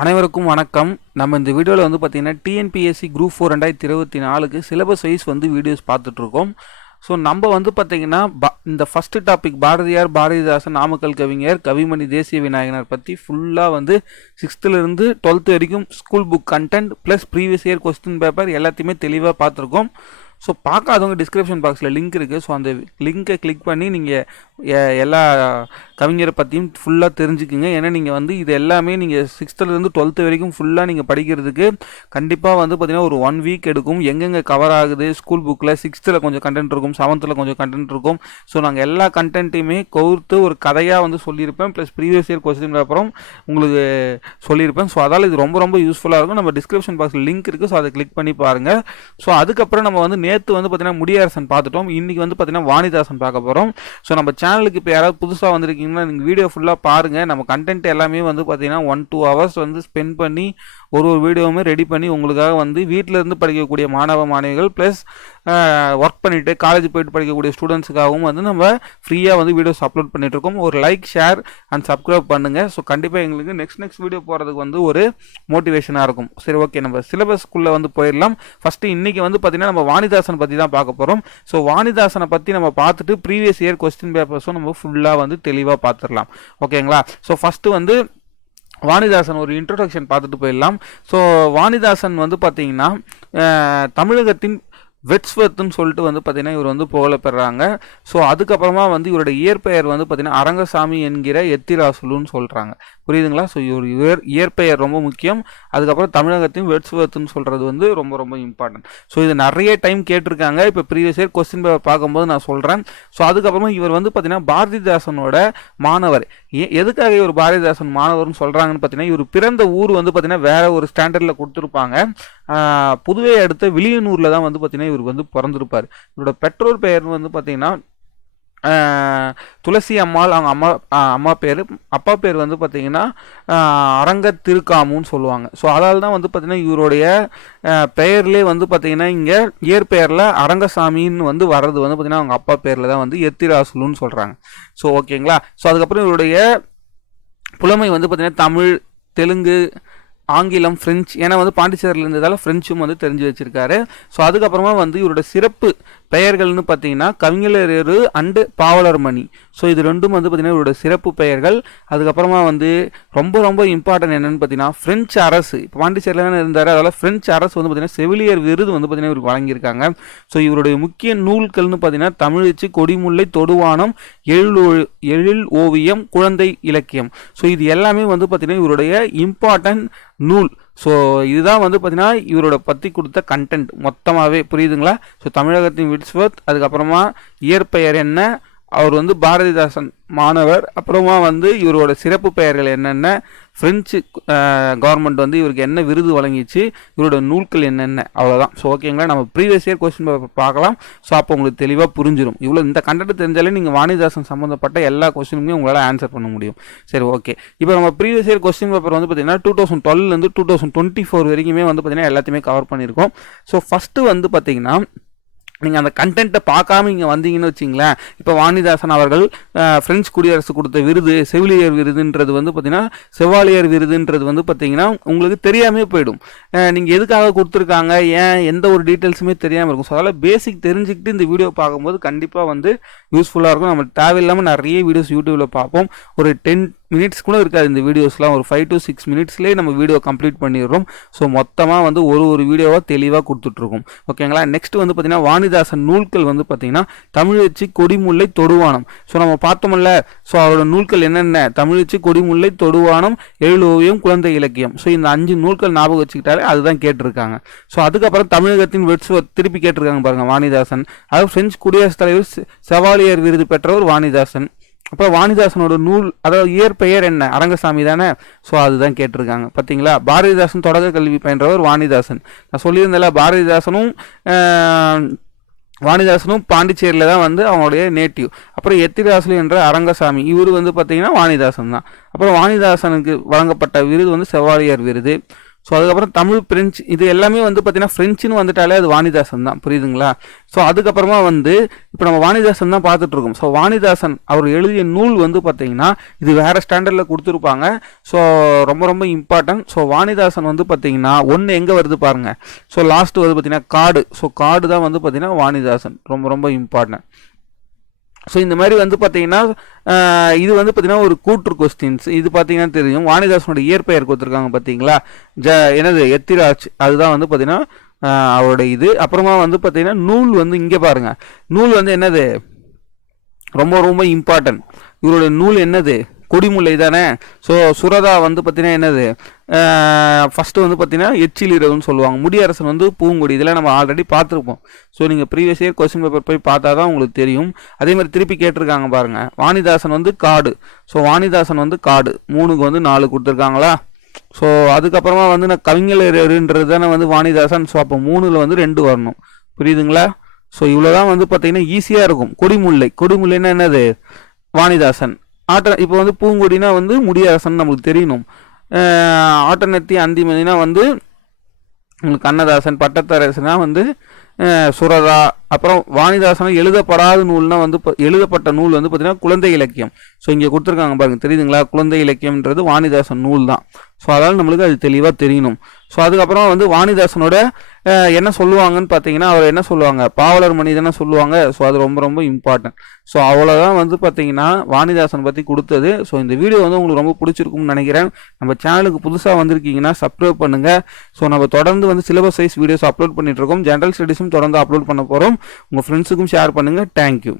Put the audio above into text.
அனைவருக்கும் வணக்கம். நம்ம இந்த வீடியோவில் வந்து பார்த்திங்கன்னா டிஎன்பிஎஸ்சி குரூப் ஃபோர் ரெண்டாயிரத்தி இருபத்தி நாலுக்கு சிலபஸ் வைஸ் வந்து வீடியோஸ் பார்த்துட்ருக்கோம். ஸோ நம்ம வந்து பார்த்திங்கன்னா இந்த ஃபஸ்ட்டு டாபிக் பாரதியார் பாரதிதாசன் நாமக்கல் கவிஞர் கவிமணி தேசிய விநாயகனார் பற்றி ஃபுல்லாக வந்து சிக்ஸ்த்துலேருந்து டுவெல்த்து வரைக்கும் school book content plus previous year question paper எல்லாத்தையுமே தெளிவாக பார்த்துருக்கோம். ஸோ பார்க்காதவங்க டிஸ்கிரிப்ஷன் பாக்ஸில் லிங்க் இருக்குது ஸோ அந்த லிங்கை கிளிக் பண்ணி நீங்கள் எல்லா கவிஞரை பற்றியும் ஃபுல்லாக தெரிஞ்சுக்குங்க. ஏன்னா நீங்கள் வந்து இது எல்லாமே நீங்கள் சிக்ஸ்த்துலேருந்து டுவெல்த்து வரைக்கும் ஃபுல்லாக நீங்கள் படிக்கிறதுக்கு கண்டிப்பாக வந்து பார்த்திங்கன்னா ஒரு ஒன் வீக் எடுக்கும். எங்கெங்கே கவர் ஆகுது? ஸ்கூல் புக்கில் சிக்ஸ்த்தில் கொஞ்சம் கண்டென்ட் இருக்கும். செவன்த்தில் கொஞ்சம் கண்டென்ட் இருக்கும். ஸோ நாங்கள் எல்லா கண்டென்ட்டையுமே கோர்த்து ஒரு கதையாக வந்து சொல்லியிருப்பேன். ப்ளஸ் ப்ரீவியஸ் இயர் கொஸ்டின் அப்புறம் உங்களுக்கு சொல்லியிருப்பேன். ஸோ அதால் இது ரொம்ப ரொம்ப யூஸ்ஃபுல்லாக இருக்கும். நம்ம டிஸ்கிரிப்ஷன் பாக்ஸில் லிங்க் இருக்குது ஸோ அதை கிளிக் பண்ணி பாருங்கள் ஸோ அதுக்கப்புறம் நம்ம வந்து நேற்று வந்து பார்த்தீங்கன்னா முடியரசன் பார்த்துட்டோம். இன்றைக்கி வந்து பார்த்தீங்கன்னா வாணிதாசன் பார்க்க போகிறோம் ஸோ நம்ம சேனலுக்கு இப்போ யாராவது புதுசாக வந்திருக்கீங்கன்னா நீங்கள் வீடியோ ஃபுல்லாக பாருங்கள் நம்ம கண்டென்ட் எல்லாமே வந்து பார்த்தீங்கன்னா ஒன் டூ ஹவர்ஸ் வந்து ஸ்பெண்ட் பண்ணி ஒரு ஒரு வீடியோவுமே ரெடி பண்ணி உங்களுக்காக வந்து வீட்டிலேருந்து படிக்கக்கூடிய மாணவ மாணவிகள் ப்ளஸ் ஒர்க் பண்ணிவிட்டு காலேஜ் போயிட்டு படிக்கக்கூடிய ஸ்டூடெண்ட்ஸுக்காகவும் வந்து நம்ம ஃப்ரீயாக வந்து வீடியோஸ் அப்லோட் பண்ணிகிட்ருக்கோம் இருக்கோம் ஒரு லைக் ஷேர் அண்ட் சப்ஸ்கிரைப் பண்ணுங்கள் ஸோ கண்டிப்பாக எங்களுக்கு நெக்ஸ்ட் நெக்ஸ்ட் வீடியோ போகிறதுக்கு வந்து ஒரு மோட்டிவேஷனாக இருக்கும். சரி ஓகே நம்ம சிலபஸ்க்குள்ளே வந்து போயிடலாம். ஃபஸ்ட்டு இன்றைக்கி வந்து பார்த்திங்கன்னா நம்ம வாணிதாசன் பற்றி தான் பார்க்க போகிறோம் ஸோ வாணிதாசனை பற்றி நம்ம பார்த்துட்டு ப்ரீவியஸ் இயர் கொஸ்டின் பேப்பர்ஸும் நம்ம ஃபுல்லாக வந்து தெளிவாக பார்த்துடலாம். ஓகேங்களா ஸோ ஃபஸ்ட்டு வந்து வாணிதாசன் ஒரு இன்ட்ரொடக்ஷன் பார்த்துட்டு போயிடலாம். ஸோ வாணிதாசன் வந்து பார்த்திங்கன்னா தமிழகத்தின் வெட்ஸ்வர்த்துன்னு சொல்லிட்டு வந்து பார்த்தீங்கன்னா இவர் வந்து புகழப்பெறாங்க ஸோ அதுக்கப்புறமா வந்து இவரோட இயற்பெயர் வந்து பார்த்தீங்கன்னா அரங்கசாமி என்கிற எத்திராசுலுன்னு சொல்கிறாங்க புரியுதுங்களா? ஸோ இவர் இயர் இயற்பெயர் ரொம்ப முக்கியம். அதுக்கப்புறம் தமிழகத்தையும் வெட்ஸ்வர்த்துன்னு சொல்கிறது வந்து ரொம்ப ரொம்ப இம்பார்ட்டன்ட் ஸோ இது நிறைய டைம் கேட்டிருக்காங்க. இப்போ ப்ரீவியஸ் இயர் கொஸ்டின் பேப்பர் பார்க்கும்போது நான் சொல்கிறேன் ஸோ அதுக்கப்புறமா இவர் வந்து பார்த்தீங்கன்னா பாரதிதாசனோட மாணவர். ஏ எதுக்காக இவர் பாரதிதாசன் மாணவர்னு சொல்கிறாங்கன்னு பார்த்தீங்கன்னா இவர் பிறந்த ஊர் வந்து பார்த்தீங்கன்னா வேற ஒரு ஸ்டாண்டர்டில் கொடுத்துருப்பாங்க. புதுவை அடுத்த விளியனூரில் தான் வந்து பார்த்தீங்கன்னா இவர் வந்து பிறந்திருப்பார். இவரோட பெற்றோர் பெயர் வந்து பார்த்தீங்கன்னா துளசி அம்மாள் அவங்க அம்மா அம்மா பேர். அப்பா பேர் வந்து பார்த்தீங்கன்னா அரங்க திருக்காமுன்னு சொல்லுவாங்க. ஸோ அதால் தான் வந்து பார்த்தீங்கன்னா இவருடைய பெயர்லேயே வந்து பார்த்தீங்கன்னா இங்கே இயற்பெயரில் அரங்கசாமின்னு வந்து வர்றது வந்து பார்த்தீங்கன்னா அவங்க அப்பா பேரில் தான் வந்து எத்திராசுலுன்னு சொல்கிறாங்க ஸோ ஓகேங்களா ஸோ அதுக்கப்புறம் இவருடைய புலமை வந்து பார்த்தீங்கன்னா தமிழ் தெலுங்கு ஆங்கிலம் ஃப்ரெஞ்சு ஏன்னா வந்து பாண்டிச்சேரியில் இருந்ததால் ஃப்ரெஞ்சும் வந்து தெரிஞ்சு வச்சுருக்காரு. ஸோ அதுக்கப்புறமா வந்து இவரோட சிறப்பு பெயர்கள்னு பார்த்தீங்கன்னா கவிஞரேறு அண்டு பாவலர் மணி ஸோ இது ரெண்டும் வந்து பார்த்தீங்கன்னா இவரோட சிறப்பு பெயர்கள். அதுக்கப்புறமா வந்து ரொம்ப ரொம்ப இம்பார்ட்டன்ட் என்னென்னு பார்த்தீங்கன்னா ஃப்ரெஞ்சு அரசு. இப்போ பாண்டிச்சேரியில் தானே இருந்தார் அதனால் ஃப்ரெஞ்சு அரசு வந்து பார்த்திங்கன்னா செவிலியர் விருது வந்து பார்த்திங்கன்னா இவருக்கு வழங்கியிருக்காங்க. ஸோ இவருடைய முக்கிய நூல்கள்னு பார்த்தீங்கன்னா தமிழிச்சு கொடிமுல்லை தொடுவானம் எழில் எழில் ஓவியம் குழந்தை இலக்கியம். ஸோ இது எல்லாமே வந்து பார்த்திங்கன்னா இவருடைய இம்பார்ட்டன்ட் நூல். ஸோ இதுதான் வந்து பார்த்தீங்கன்னா இவரோட பற்றி கொடுத்த கண்டென்ட் மொத்தமாகவே புரியுதுங்களா? ஸோ தமிழகத்தின் விட்ஸ்வர்த் அதுக்கப்புறமா இயற்பெயர் என்ன? அவர் வந்து பாரதிதாசன் மாணவர். அப்புறமா வந்து இவரோட சிறப்பு பெயர்கள் என்னென்ன? ஃப்ரெஞ்சு கவர்மெண்ட் வந்து இவருக்கு என்ன விருது வழங்கிச்சு இவரோட நூல்கள் என்னென்ன அவ்வளோதான் ஸோ ஓகேங்களா நம்ம ப்ரீவியஸ் இயர் கொஸ்டின் பேப்பர் பார்க்கலாம். ஸோ அப்போ உங்களுக்கு தெளிவாக புரிஞ்சிடும் இவ்வளோ இந்த கண்டென்ட் தெரிஞ்சாலே நீங்கள் வாணிதாசன் சம்மந்தப்பட்ட எல்லா கொஸ்டினுமே உங்களால் ஆன்சர் பண்ண முடியும். சரி ஓகே இப்போ நம்ம ப்ரீவியஸ் இயர் கொஸ்டின் பேப்பர் வந்து பார்த்தீங்கன்னா டூ தௌசண்ட் டுவெல்லேருந்து டூ தௌசண்ட் டுவெண்ட்டி ஃபோர் வரைக்குமே வந்து பார்த்தீங்கன்னா எல்லாத்தையுமே கவர் பண்ணியிருக்கோம். ஸோ ஃபஸ்ட்டு வந்து பார்த்தீங்கன்னா நீங்கள் அந்த கண்டென்ட்டை பார்க்காம இங்கே வந்தீங்கன்னு வச்சிங்களேன் இப்போ வாணிதாசன் அவர்கள் ஃப்ரெஞ்சு குடியரசு கொடுத்த விருது செவிலியர் விருதுன்றது வந்து பார்த்திங்கன்னா செவாலியர் விருதுன்றது வந்து பார்த்தீங்கன்னா உங்களுக்கு தெரியாமே போயிடும். நீங்கள் எதுக்காக கொடுத்துருக்காங்க? ஏன் எந்த ஒரு டீட்டெயில்ஸுமே தெரியாமல் இருக்கும். ஸோ அதனால் பேசிக் தெரிஞ்சுக்கிட்டு இந்த வீடியோ பார்க்கும்போது கண்டிப்பாக வந்து யூஸ்ஃபுல்லாக இருக்கும். நம்ம தேவையில்லாமல் நிறைய வீடியோஸ் யூடியூப்பில் பார்ப்போம். ஒரு டென் மினிட்ஸ் கூட இருக்காது. இந்த வீடியோஸ்லாம் ஒரு ஃபைவ் டு சிக்ஸ் மினிட்ஸ்லேயே நம்ம வீடியோ கம்ப்ளீட் பண்ணிடுறோம். ஸோ மொத்தமாக வந்து ஒரு ஒரு வீடியோவாக தெளிவாக கொடுத்துட்ருக்கோம். ஓகேங்களா நெக்ஸ்ட் வந்து பார்த்தீங்கன்னா வாணிதாசன் நூல்கள் வந்து பார்த்தீங்கன்னா தமிழச்சி கொடிமுல்லை தொடுவானம். ஸோ நம்ம பார்த்தோம்ல ஸோ அவரோட நூல்கள் என்னென்ன? தமிழச்சி கொடிமுல்லை தொடுவானம் எழுவோவியம் குழந்தை இலக்கியம். ஸோ இந்த அஞ்சு நூல்கள் ஞாபகம் வச்சுக்கிட்டாலே அதுதான் கேட்டிருக்காங்க. ஸோ அதுக்கப்புறம் தமிழகத்தின் வெட்ஸ் திருப்பி கேட்டிருக்காங்க பாருங்கள் வாணிதாசன். அதாவது ஃப்ரெஞ்சு குடியரசுத் தலைவர் செவாலியர் விருது பெற்றவர் வாணிதாசன். அப்புறம் வாணிதாசனோட நூல் அதாவது இயற்பெயர் என்ன? அரங்கசாமி தானே? ஸோ அதுதான் கேட்டிருக்காங்க. பார்த்தீங்களா பாரதிதாசன் தொடக்க கல்வி பயின்றவர் வாணிதாசன். நான் சொல்லியிருந்தேன்ல பாரதிதாசனும் வாணிதாசனும் பாண்டிச்சேரியில் தான் வந்து அவங்களுடைய நேட்டிவ் அப்புறம் எத்திராசுலு என்ற அரங்கசாமி இவர் வந்து பார்த்திங்கன்னா வாணிதாசன் தான். அப்புறம் வாணிதாசனுக்கு வழங்கப்பட்ட விருது வந்து செவாலியர் விருது. ஸோ அதுக்கப்புறம் தமிழ் பிரெஞ்சு இது எல்லாமே வந்து பார்த்தீங்கன்னா ஃப்ரெஞ்சுன்னு வந்துட்டாலே அது வாணிதாசன் தான். புரியுதுங்களா? ஸோ அதுக்கப்புறமா வந்து இப்போ நம்ம வாணிதாசன் தான் பார்த்துட்ருக்கோம் ஸோ வாணிதாசன் அவர் எழுதிய நூல் வந்து பார்த்தீங்கன்னா இது வேறு ஸ்டாண்டர்டில் கொடுத்துருப்பாங்க. ஸோ ரொம்ப ரொம்ப இம்பார்ட்டன்ட் ஸோ வாணிதாசன் வந்து பார்த்தீங்கன்னா ஒன்று எங்கே வருது பாருங்கள் ஸோ லாஸ்ட்டு வந்து பார்த்தீங்கன்னா காடு. ஸோ காடு தான் வந்து பார்த்தீங்கன்னா வாணிதாசன். ரொம்ப ரொம்ப இம்பார்ட்டன்ட் ஸோ இந்த மாதிரி வந்து பார்த்தீங்கன்னா இது வந்து பார்த்தீங்கன்னா ஒரு கூற்று கொஸ்டின்ஸ் இது பார்த்தீங்கன்னா தெரியும். வாணிதாசனோட இயற்பெயர் கொடுத்துருக்காங்க பார்த்தீங்களா ஜ என்னது? எத்திராஜ். அதுதான் வந்து பார்த்தீங்கன்னா அவரோட இது. அப்புறமா வந்து பார்த்தீங்கன்னா நூல் வந்து இங்கே பாருங்கள் நூல் வந்து என்னது? ரொம்ப ரொம்ப இம்பார்ட்டன்ட் இவரோட நூல் என்னது? கொடிமுல்லை தானே? ஸோ சுரதா வந்து பார்த்தீங்கன்னா என்னது? ஃபஸ்ட்டு வந்து பார்த்தீங்கன்னா எச்சிலிரவுன்னு சொல்லுவாங்க. முடியரசன் வந்து பூங்கொடி. இதெல்லாம் நம்ம ஆல்ரெடி பார்த்துருப்போம். ஸோ நீங்கள் ப்ரீவியஸ் இயர் கொஸ்டின் பேப்பர் போய் பார்த்தா தான் உங்களுக்கு தெரியும். அதே மாதிரி திருப்பி கேட்டிருக்காங்க பாருங்கள் வாணிதாசன் வந்து காடு. ஸோ வாணிதாசன் வந்து காடு. மூணுக்கு வந்து நாலு கொடுத்துருக்காங்களா? ஸோ அதுக்கப்புறமா வந்து நான் கவிஞர்ன்றது தானே வந்து வாணிதாசன். ஸோ அப்போ மூணில் வந்து ரெண்டு வரணும். புரியுதுங்களா? ஸோ இவ்வளோதான் வந்து பார்த்தீங்கன்னா ஈஸியாக இருக்கும். கொடிமுல்லை. கொடிமுல்லைன்னா என்னது? வாணிதாசன். ஆட்ட இப்போ வந்து பூங்கொடினா வந்து முடியரசன் நம்மளுக்கு தெரியணும். ஆட்டநத்தி அந்திமதினா வந்து உங்களுக்கு கண்ணதாசன் பட்டத்தரசனா வந்து சுரதா அப்புறம் வாணிதாசன் எழுதப்படாத நூல்னா வந்து எழுதப்பட்ட நூல் வந்து பார்த்தீங்கன்னா குழந்தை இலக்கியம். ஸோ இங்கே கொடுத்துருக்காங்க பாருங்க தெரியுதுங்களா? குழந்தை இலக்கியம்ன்றது வாணிதாசன் நூல் தான். ஸோ அதனால் நம்மளுக்கு அது தெளிவாக தெரியணும். ஸோ அதுக்கப்புறம் வந்து வாணிதாசனோட என்ன சொல்லுவாங்கன்னு பார்த்தீங்கன்னா அவர் என்ன சொல்லுவாங்க? பாவலர் மனிதனை சொல்லுவாங்க. ஸோ அது ரொம்ப ரொம்ப இம்பார்ட்டன்ட் ஸோ அவ்வளோதான் வந்து பார்த்தீங்கன்னா வாணிதாசன் பற்றி கொடுத்தது. ஸோ இந்த வீடியோ வந்து உங்களுக்கு ரொம்ப பிடிச்சிருக்கும்னு நினைக்கிறேன். நம்ம சேனலுக்கு புதுசாக வந்திருக்கீங்கன்னா சப்ஸ்கிரைப் பண்ணுங்கள் ஸோ நம்ம தொடர்ந்து வந்து சிலபஸ் சைஸ் வீடியோஸ் அப்லோட் பண்ணிட்டு இருக்கோம். ஜென்ரல் ஸ்டடீஸும் தொடர்ந்து அப்லோட் பண்ண போகிறோம் உங்கள் ஃப்ரெண்ட்ஸுக்கும் ஷேர் பண்ணுங்கள் தேங்க்யூ